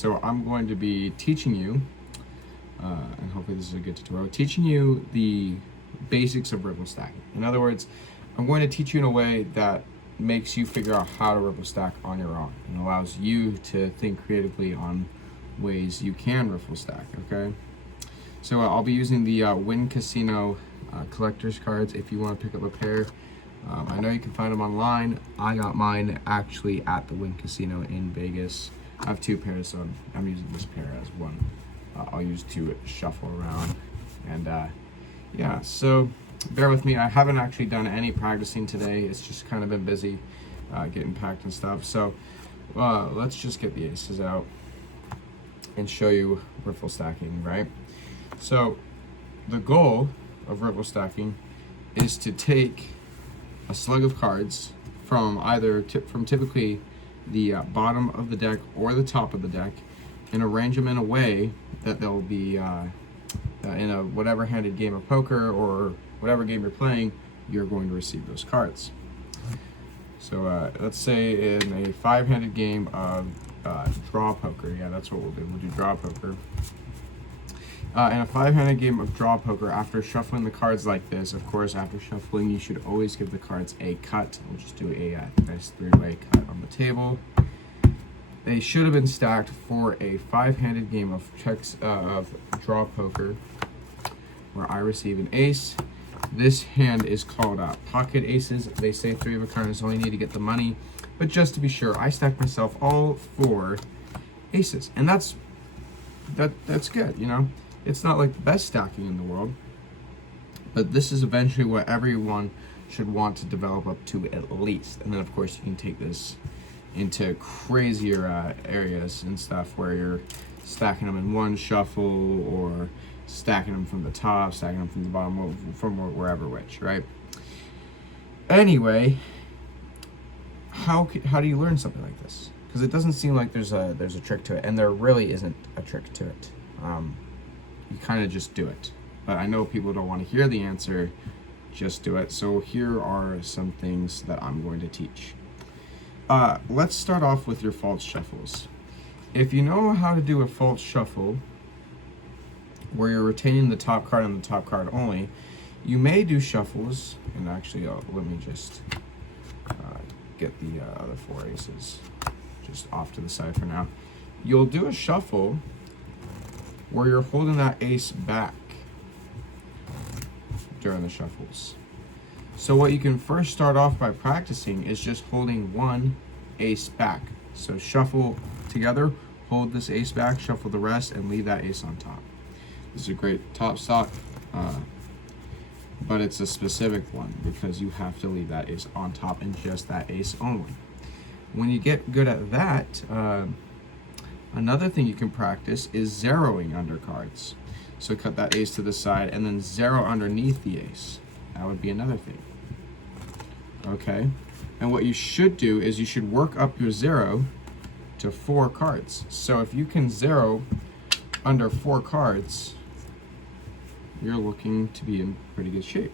So I'm going to be teaching you, and hopefully this is a good tutorial, teaching you the basics of riffle stacking. In other words, I'm going to teach you in a way that makes you figure out how to riffle stack on your own and allows you to think creatively on ways you can riffle stack, okay? So I'll be using the Win Casino collector's cards if you want to pick up a pair. I know you can find them online. I got mine actually at the Win Casino in Vegas. I have two pairs, so I'm using this pair as one. I'll use to shuffle around. And yeah, so bear with me. I haven't actually done any practicing today. It's just kind of been busy getting packed and stuff. So let's just get the aces out and show you riffle stacking, right? So the goal of riffle stacking is to take a slug of cards from either from typically the bottom of the deck or the top of the deck and arrange them in a way that they'll be in a whatever handed game of poker or whatever game you're playing, you're going to receive those cards. So let's say in a five-handed game of draw poker, yeah, that's what we'll do. We'll do draw poker. In a five-handed game of draw poker, after shuffling the cards like this, of course, after shuffling, you should always give the cards a cut. We'll just do a nice three-way cut on the table. They should have been stacked for a five-handed game of of draw poker, where I receive an ace. This hand is called pocket aces. They say three of a kind is all you need to get the money, but just to be sure, I stack myself all four aces, and that's good, you know. It's not like the best stacking in the world, but this is eventually what everyone should want to develop up to at least. And then of course you can take this into crazier areas and stuff where you're stacking them in one shuffle or stacking them from the top, stacking them from the bottom, from wherever which, right? Anyway, how do you learn something like this? Because it doesn't seem like there's a trick to it, and there really isn't a trick to it. You kind of just do it. But I know people don't want to hear the answer, just do it. So here are some things that I'm going to teach. Let's start off with your false shuffles. If you know how to do a false shuffle, where you're retaining the top card and the top card only, you may do shuffles, and actually let me just get the other four aces just off to the side for now. You'll do a shuffle where you're holding that ace back during the shuffles. So what you can first start off by practicing is just holding one ace back. So shuffle together, hold this ace back, shuffle the rest, and leave that ace on top. This is a great top stock, but it's a specific one because you have to leave that ace on top and just that ace only. When you get good at that, another thing you can practice is zeroing under cards. So cut that ace to the side and then zero underneath the ace. That would be another thing. Okay, and what you should do is you should work up your zero to 4 cards. So if you can zero under 4 cards, you're looking to be in pretty good shape.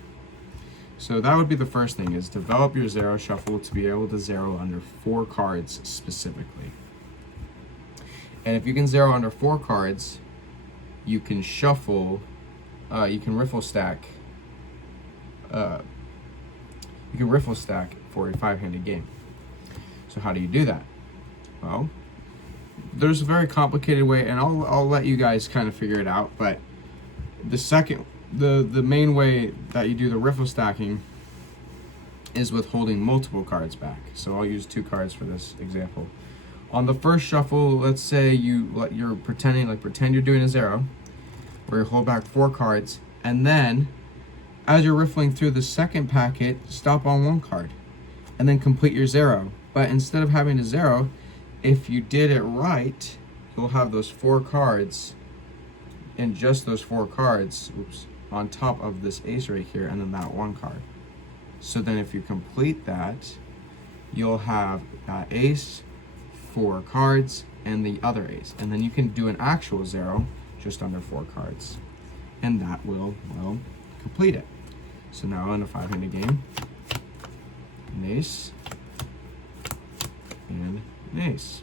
So that would be the first thing, is develop your zero shuffle to be able to zero under 4 cards specifically. And if you can zero under 4 cards, you can shuffle, you can riffle stack, for a 5-handed game. So how do you do that? Well, there's a very complicated way, and I'll let you guys kind of figure it out, but the main way that you do the riffle stacking is with holding multiple cards back. So I'll use 2 cards for this example. On the first shuffle, let's say you're pretend you're doing a zero, where you hold back 4 cards, and then as you're riffling through the second packet, stop on 1 card, and then complete your zero. But instead of having a zero, if you did it right, you'll have those 4 cards, and just those 4 cards, on top of this ace right here, and then that 1 card. So then if you complete that, you'll have that ace, 4 cards, and the other ace. And then you can do an actual zero just under 4 cards. And that will, well, complete it. So now in a 5-handed game, an ace, and an ace.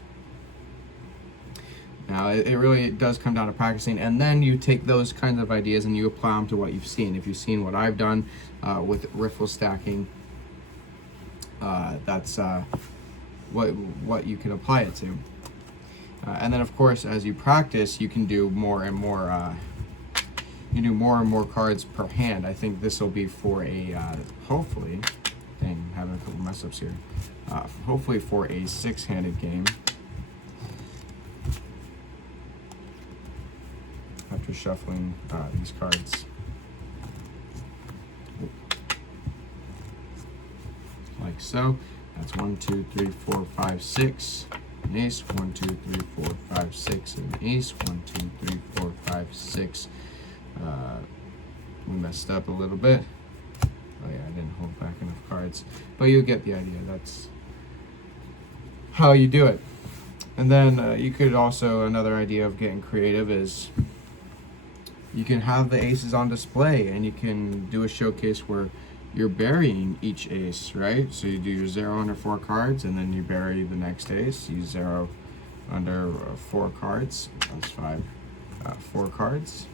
Now, it really does come down to practicing, and then you take those kinds of ideas and you apply them to what you've seen. If you've seen what I've done with riffle stacking, that's what you can apply it to. And then, of course, as you practice, you can do more and more. You do more and more cards per hand. I think this will be for a hopefully. Dang, I'm having a couple mess ups here. Hopefully for a 6-handed game. After shuffling these cards. Like so. That's 1, 2, 3, 4, 5, 6. An ace. 1, 2, 3, 4, 5, 6. An ace. 1, 2, 3, 4, 5, 6. We messed up a little bit. Oh yeah, I didn't hold back enough cards. But you get the idea. That's how you do it. And then you could also, another idea of getting creative is you can have the aces on display and you can do a showcase where you're burying each ace, right? So you do your 0 under 4 cards and then you bury the next ace. You 0 under 4 cards. That's 5. 4 cards.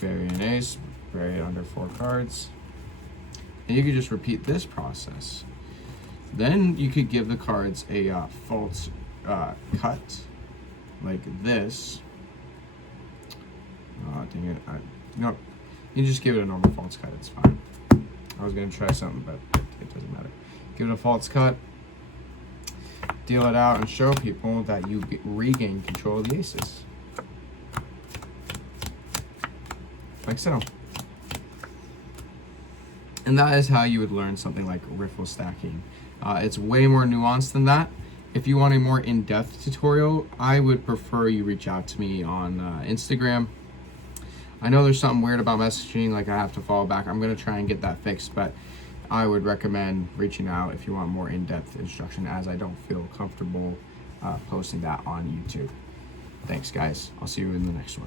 Bury an ace. Bury it under 4 cards. And you could just repeat this process. Then you could give the cards a false cut, like this. Oh, dang it. No, you just give it a normal false cut, it's fine. I was going to try something, but it doesn't matter. Give it a false cut, deal it out, and show people that you regain control of the aces. Like so. And that is how you would learn something like riffle stacking. It's way more nuanced than that. If you want a more in-depth tutorial, I would prefer you reach out to me on Instagram. I know there's something weird about messaging, like I have to follow back. I'm going to try and get that fixed, but I would recommend reaching out if you want more in-depth instruction, as I don't feel comfortable posting that on YouTube. Thanks, guys. I'll see you in the next one.